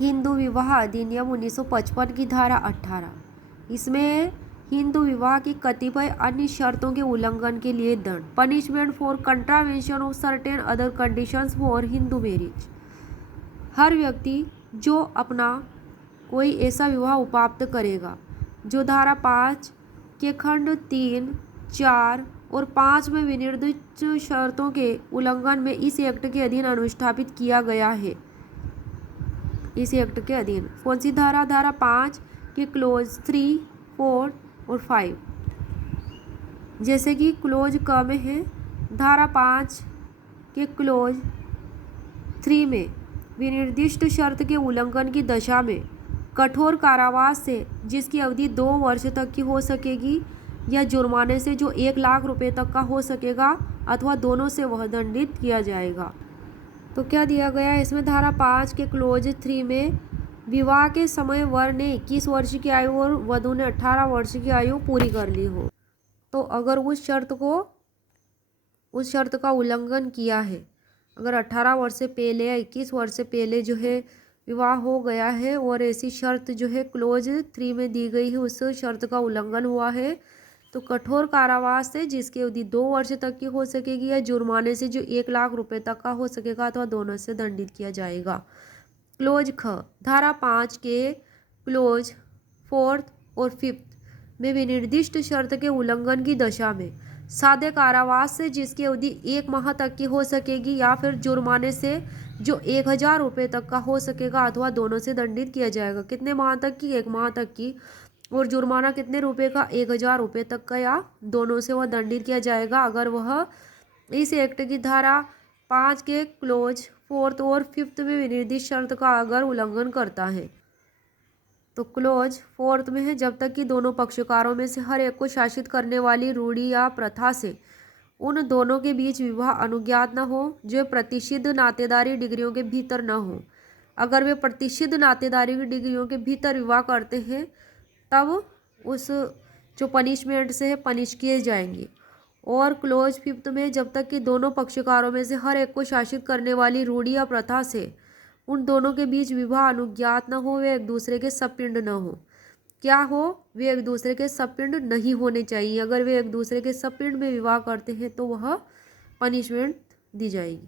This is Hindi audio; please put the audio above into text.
हिंदू विवाह अधिनियम 1955 की धारा 18, इसमें हिंदू विवाह की कतिपय अन्य शर्तों के उल्लंघन के लिए दंड, punishment for contravention of certain other conditions for Hindu marriage. हर व्यक्ति जो अपना कोई ऐसा विवाह उपाप्त करेगा जो धारा 5 के खंड 3, 4 और 5 में विनिर्दिष्ट शर्तों के उल्लंघन में इस एक्ट के अधीन अनुस्थापित किया गया है। इस एक्ट के अधीन कौन सी धारा? धारा 5 के क्लोज 3, 4 और 5। जैसे कि क्लोज क में है, धारा 5 के क्लोज 3 में विनिर्दिष्ट शर्त के उल्लंघन की दशा में कठोर कारावास से जिसकी अवधि 2 वर्ष तक की हो सकेगी या जुर्माने से जो 1 लाख रुपए तक का हो सकेगा अथवा दोनों से वह दंडित किया जाएगा। तो क्या दिया गया है इसमें? धारा 5 के क्लोज 3 में विवाह के समय वर ने 21 वर्ष की आयु और वधु ने 18 वर्ष की आयु पूरी कर ली हो, तो अगर उस शर्त का उल्लंघन किया है, अगर 18 वर्ष से पहले या 21 वर्ष से पहले जो है विवाह हो गया है और ऐसी शर्त जो है क्लोज 3 में दी गई है, उस शर्त का उल्लंघन हुआ है, तो कठोर कारावास से जिसकी अवधि 2 वर्ष तक की हो सकेगी या जुर्माने से जो 1 लाख रुपए तक का हो सकेगा अथवा दोनों से दंडित किया जाएगा। क्लोज ख, धारा 5 के क्लोज 4 और 5 में विनिर्दिष्ट शर्त के उल्लंघन की दशा में सादे कारावास से जिसकी अवधि 1 माह तक की हो सकेगी या फिर जुर्माने से जो 1000 रुपये तक का हो सकेगा अथवा दोनों से दंडित किया जाएगा। कितने माह तक की? 1 माह तक की। और जुर्माना कितने रुपए का? 1000 रुपये तक का, या दोनों से वह दंडित किया जाएगा अगर वह इस एक्ट की धारा 5 के क्लोज 4 और 5 में विनिर्दिष्ट शर्त का अगर उल्लंघन करता है। तो क्लोज 4 में है, जब तक कि दोनों पक्षकारों में से हर एक को शासित करने वाली रूढ़ी या प्रथा से उन दोनों के बीच विवाह अनुज्ञात न हो जो प्रतिषिद्ध नातेदारी डिग्रियों के भीतर न हो। अगर वे प्रतिषिद्ध नातेदारी की डिग्रियों के भीतर विवाह करते हैं तब उस जो पनिशमेंट से है पनिश किए जाएंगे। और क्लोज 5 में जब तक कि दोनों पक्षकारों में से हर एक को शासित करने वाली रूढ़ी या प्रथा से उन दोनों के बीच विवाह अनुज्ञात न हो, वे एक दूसरे के सपिंड न हो। क्या हो? वे एक दूसरे के सपिंड नहीं होने चाहिए। अगर वे एक दूसरे के सपिंड में विवाह करते हैं तो वह पनिशमेंट दी जाएगी।